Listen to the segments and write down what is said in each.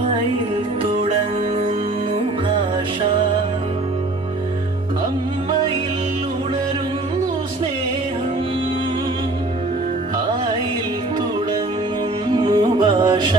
അമ്മയിൽ ഭാഷ അമ്മയിൽ സ്നേഹം. ആയിൽ ഭാഷ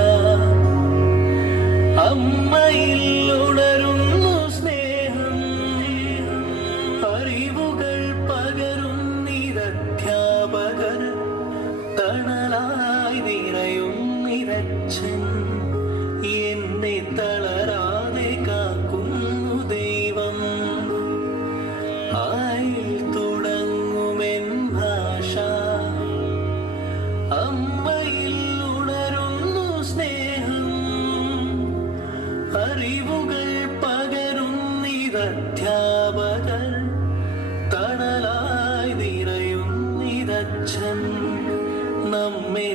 നമ്മെ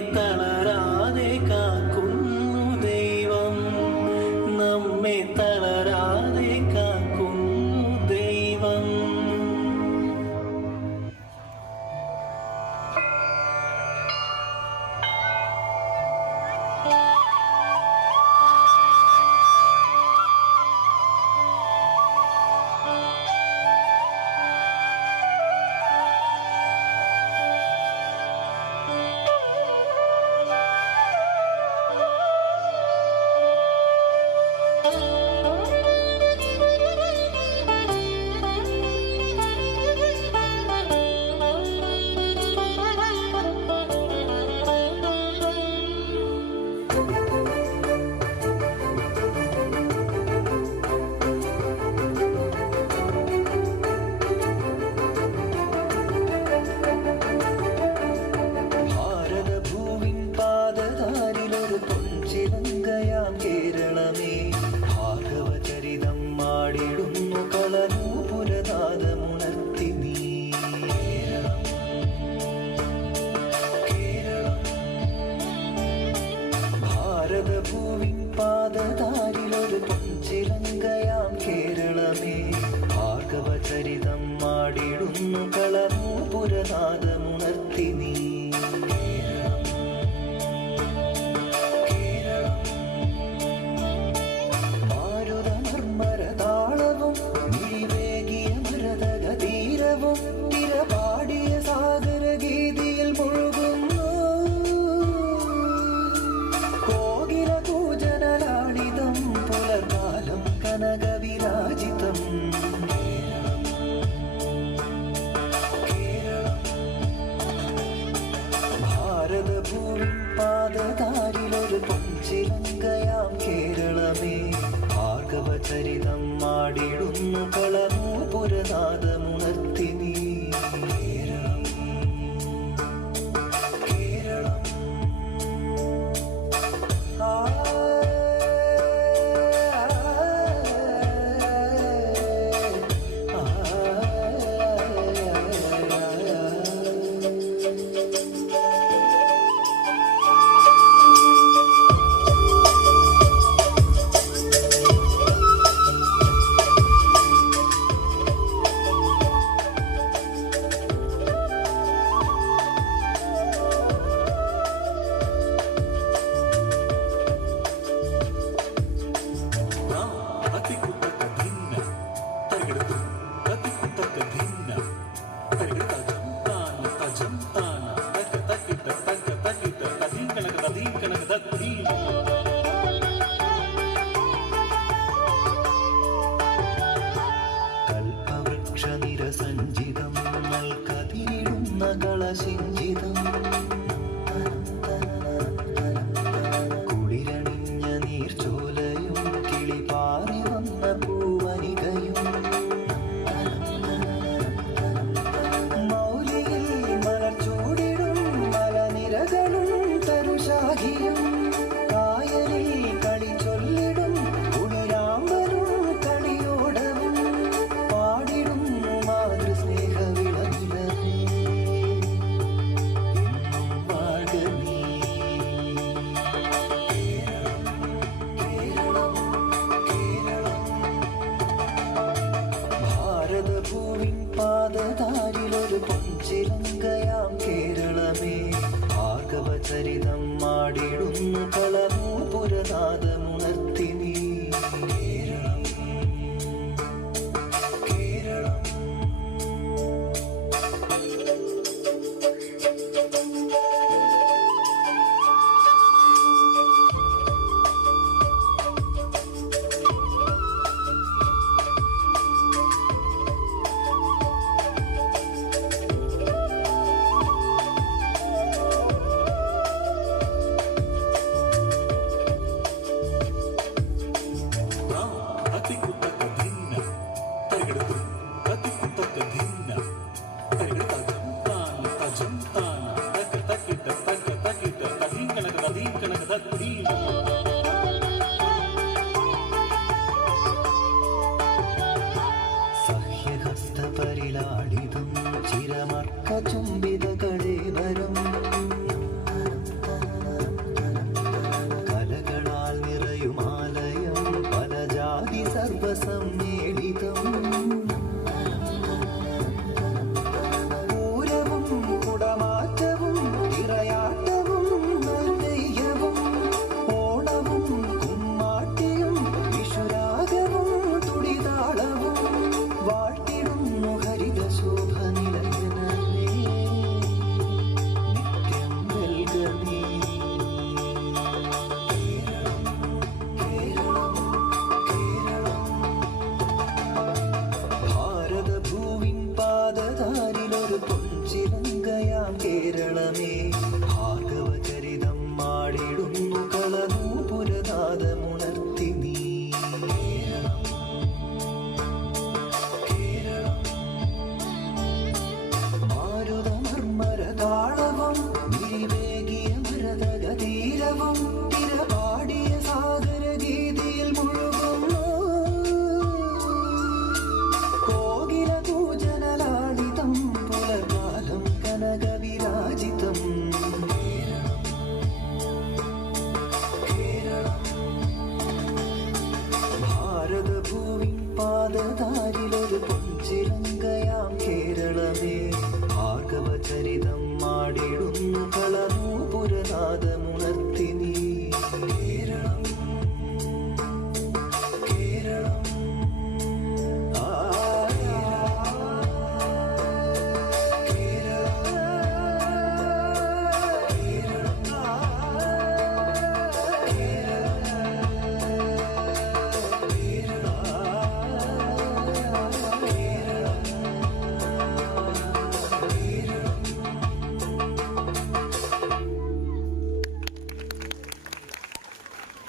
പാദതാരിലൊരു പഞ്ചിരുന്ന রাখি കളമോ പുരതാത